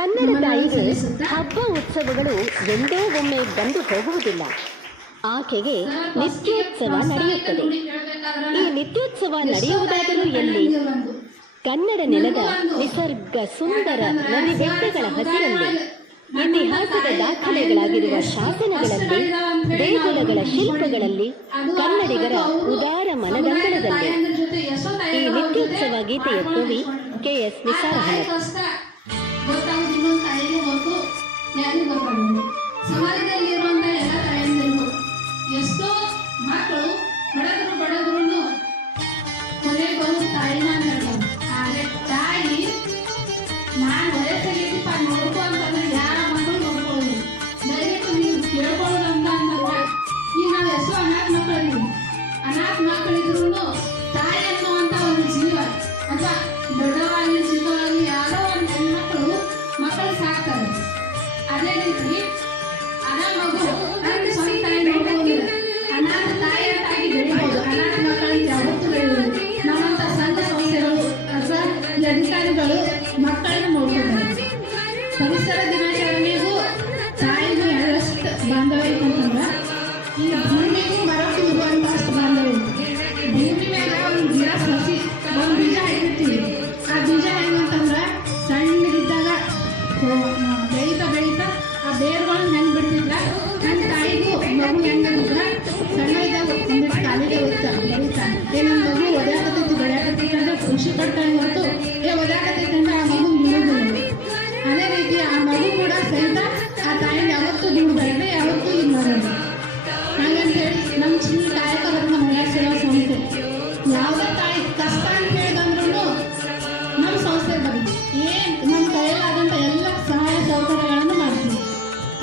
ಕನ್ನಡ ತಾಯಿಗೆ ಹಬ್ಬ ಉತ್ಸವಗಳು ಎಂದೋ ಒಮ್ಮೆ ಬಂದು ಹೋಗುವುದಿಲ್ಲ. ಆಕೆಗೆ ನಿತ್ಯೋತ್ಸವ ನಡೆಯುತ್ತದೆ. ಈ ನಿತ್ಯೋತ್ಸವ ನಡೆಯುವುದಾದರೂ ಎಲ್ಲಿ? ಕನ್ನಡ ನೆಲದ ನಿಸರ್ಗ ಸುಂದರ ನದಿ ಬೆಟ್ಟಗಳ ಹಸಿರಲ್ಲಿ, ಇತಿಹಾಸದ ದಾಖಲೆಗಳಾಗಿರುವ ಶಾಸನಗಳಲ್ಲಿ, ದೇಗುಲಗಳ ಶಿಲ್ಪಗಳಲ್ಲಿ, ಕನ್ನಡಿಗರ ಉದಾರ ಮನದಂಗಳದಲ್ಲಿ. ಈ ನಿತ್ಯೋತ್ಸವ ಗೀತೆಯ ಕವಿ KS ನಿಸಾರ್ ಅಹಮದ್. ಸಮಾಜದಲ್ಲಿರುವಂತಹ ಎಲ್ಲ ತಾಯಂದಿರಿಗೂ ಎಷ್ಟೋ ಮಕ್ಕಳು ಬಡದ್ರು ಕೊನೆಗೊಂದು ತಾಯಿನ ಅಂತ ಹೇಳ್ತಾರೆ. ಆದರೆ ತಾಯಿ ನಾನು ವಯಸ್ಸಾಗಿದ್ದೀಪ ನೋಡ್ಕೊ ಅಂತಂದ್ರೆ ಯಾರ ಮಕ್ಕಳು ನೋಡ್ಕೊಳ್ಳೋದು, ದಯವಿಟ್ಟು ನೀವು ಕೇಳ್ಕೊಳ್ಳೋದು ಅಂತ ಅಂತಂದ್ರೆ ಈಗ ನಾವು ಎಷ್ಟೋ ಅನಾಥ ಮಕ್ಕಳಿದ್ರು ತಾಯಿ ಅನ್ನುವಂಥ ಒಂದು ಜೀವ ಅಥವಾ ದೊಡ್ಡವಾಗಲಿ ಚಿಕ್ಕವಾಗಲಿ ಯಾರೋ ಒಂದು ಹೆಣ್ಮಕ್ಳು ಮಕ್ಕಳು ಸಾಕ್ತಾರೆ. ಅದೇ ರೀತಿ ಮಗು ಅದಕ್ಕೆ ಸ್ವಂತ ತಾಯಿ ನೋಡ್ಕೊಳ್ಳೋದಿಲ್ಲ. ಅನಾಥ ತಾಯಿಯಾಗಿ ಬೆಳಿಬೋದು. ಅನಾಥ ಮಕ್ಕಳಿಗೆ ಯಾವತ್ತೂ ಬೆಳೆಯುವುದು. ನಮ್ಮಂಥ ಸಂಘ ಸಂಸ್ಥೆಗಳು ಅಥವಾ ಈ ಅಧಿಕಾರಿಗಳು ಮಕ್ಕಳನ್ನು ನೋಡ್ಕೊಳ್ತಾರೆ. ಪರಿಸರ ದಿನಾಚರಣೆಗೂ ತಾಯಿಗೂ ಎಷ್ಟು ಬಾಂಧವ್ಯ ಅಂತಂದ್ರೆ ಈ ಭೂಮಿಗೂ ಮರಕ್ಕೂ ಇರುವಂತಷ್ಟು ಬಾಂಧವ್ಯ ಇತ್ತು. ಭೂಮಿ ಮೇಲೆ ಒಂದು ಗಿಡ ಸಸಿ ಒಂದು ಬೀಜ ಹಾಕಿರ್ತೀವಿ. ಆ ಬೀಜ ಹೆಂಗಂತಂದ್ರೆ ಸಣ್ಣಗಿದ್ದಾಗ ಬೆಳೀತಾ ಆ ಬೇರುಗಳನ್ನ ಹೆಂಗ್ ಬಿಡ್ತಿದ್ರ ನನ್ನ ತಾಯಿಗೂ ಮಗು ಹೆಂಗಂದ್ರ ಸಣ್ಣ ಇದ್ದಾಗ ಒಂದಿಷ್ಟು ಕಾಲಿಗೆ ಬೆಳೀತಾ ನಮ್ಮ ಮಗು ಬೆಳೆಯಾಕತ್ತೈತಿ ಅಂದ್ರೆ ಖುಷಿ ಪಡ್ತಾನೆ ಹೊರತು ಒದ್ಯಾಕತ್ತೈತಿ ಅಂದ್ರೆ ಆ ಮಗು ಬೀಳುದಿಲ್ಲ. ಅದೇ ರೀತಿ ಆ ಮಗು ಕೂಡ ಸಹಿತ ಆ ತಾಯಿನ ಯಾವತ್ತೂ ದುಡ್ಡು ಯಾವತ್ತೂ ಇದು ಮಾಡೋದು. ಹಾಗಂತೇಳಿ ನಮ್ಮ ಶ್ರೀ ಕಾಯಕ ರತ್ನ ಮಹಿಳಾ ಸೇವಾ ಸಂಸ್ಥೆ ಯಾವುದೇ ತಾಯಿ ಕಷ್ಟ ಅಂತ ಹೇಳಿದಂದ್ರೂ ನಮ್ಮ ಸಂಸ್ಥೆ ಬಂದು ನಮ್ಮ ಕೈಯಲ್ಲಾದಂಥ ಎಲ್ಲ ಸಹಾಯ ಸೌಕರ್ಯಗಳನ್ನು ಮಾಡ್ತೀವಿ.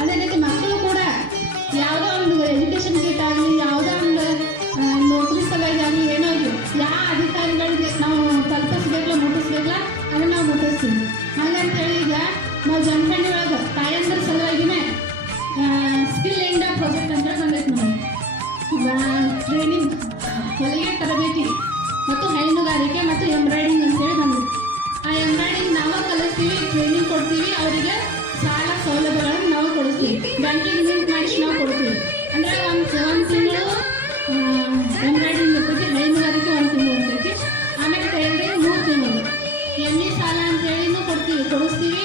ಅದೇ ರೀತಿ ಮಕ್ಕಳು ಕೂಡ ಯಾವುದೋ ಒಂದು ಎಜುಕೇಷನ್ ಕಿಟ್ ಆಗಲಿ, ಯಾವುದೋ ಒಂದು ನೌಕರಿ ಸಲುವಾಗಿ ಆಗಲಿ, ಏನೋ ಇದು ಯಾವ ಅಧಿಕಾರಿಗಳಿಗೆ ನಾವು ತಲುಪಿಸ್ಬೇಕಲ್ಲ ಮುಟ್ಟಿಸ್ಬೇಕಲ್ಲ ಅದನ್ನು ನಾವು ಮುಟ್ಟಿಸ್ತೀವಿ. ಹಾಗಂತೇಳಿ ಈಗ ನಾವು ಜನಸಂಖ್ಯೆ ಒಳಗೆ ತಾಯಂದ್ರ ಸಲುವಾಗಿನೇ ಸ್ಕಿಲ್ ಇಂಡಿಯಾ ಪ್ರಾಜೆಕ್ಟ್ ಅಂತ ಬಂದೈತೆ. ನಾವು ಟ್ರೈನಿಂಗ್ ಹೊಲಿಗೆ ತರಬೇತಿ ಮತ್ತು ಹೈನುಗಾರಿಕೆ ಮತ್ತು ಎಂಬ್ರಾಯ್ಡಿಂಗ್ ಅಂತೇಳಿ ಬಂದಿತ್ತು. ಆ ಎಂಬ್ರಾಯ್ಡಿಂಗ್ ನಾವು ಕಲಿಸ್ತೀವಿ, ಟ್ರೈನಿಂಗ್ ಕೊಡ್ತೀವಿ, ಅವರಿಗೆ ಸಾಲ ಸೌಲಭ್ಯಗಳನ್ನು ನಾವು ಕೊಡಿಸ್ತೀವಿ, ಬ್ಯಾಂಕಿಂಗ್ ಲಿಂಕ್ ಮಾಡಿಸಿ ನಾವು ಕೊಡ್ತೀವಿ. ಅಂದರೆ ಒಂದು ತಿಂಗಳು ಎಂಬ್ರಾಯ್ಡಿಂಗ್ ಇರ್ತೈತಿ, ಹೈನುಗಾರಿಕೆ 1 ತಿಂಗಳು ಇರ್ತೈತಿ, ಆಮೇಲೆ ಟೈಲರಿಂಗ್ 3 ತಿಂಗಳು, ಎಮ್ಮೆ ಸಾಲ ಅಂತೇಳಿನೂ ಕೊಡಿಸ್ತೀವಿ,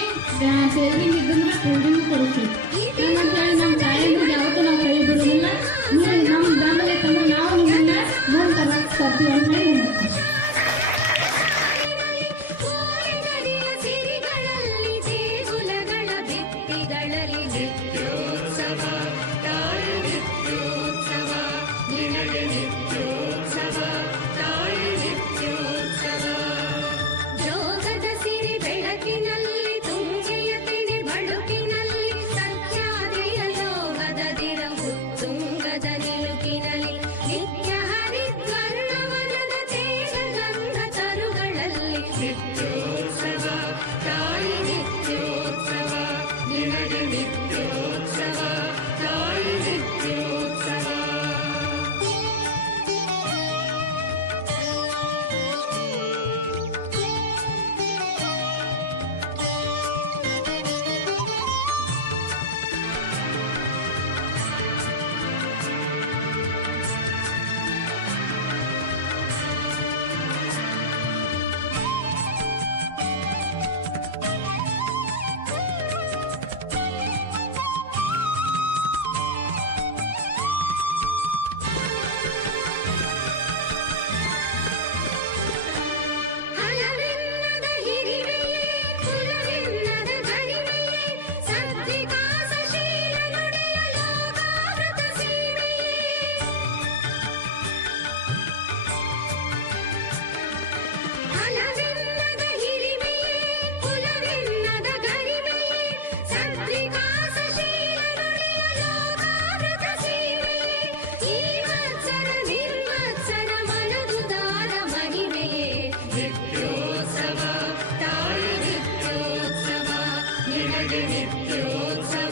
ಟೈಲರಿಂಗ್ ಇದ್ದಂದ್ರೆ ಟೈಲರಿಂಗ್ ಕೊಡಿಸ್ತೀವಿ. ಹಂಗಂತೇಳಿ ನಮ್ಮ ತಾಯಂದ್ರಿಗೆ ಯಾವತ್ತೂ ನಾವು ಕೈ ಬಿಡೋದಿಲ್ಲ. ನೀವು ನಮ್ಮ ಬೆಂಬಲ ಇತ್ತಂದ್ರೆ ನಾವು ನಿಮ್ಮನ್ನ ನೋಡ್ತಾರೆ ತರ್ತೀವಿ ಅಂತ ಹೇಳಿ ನಿತ್ಯೋತ್ಸವ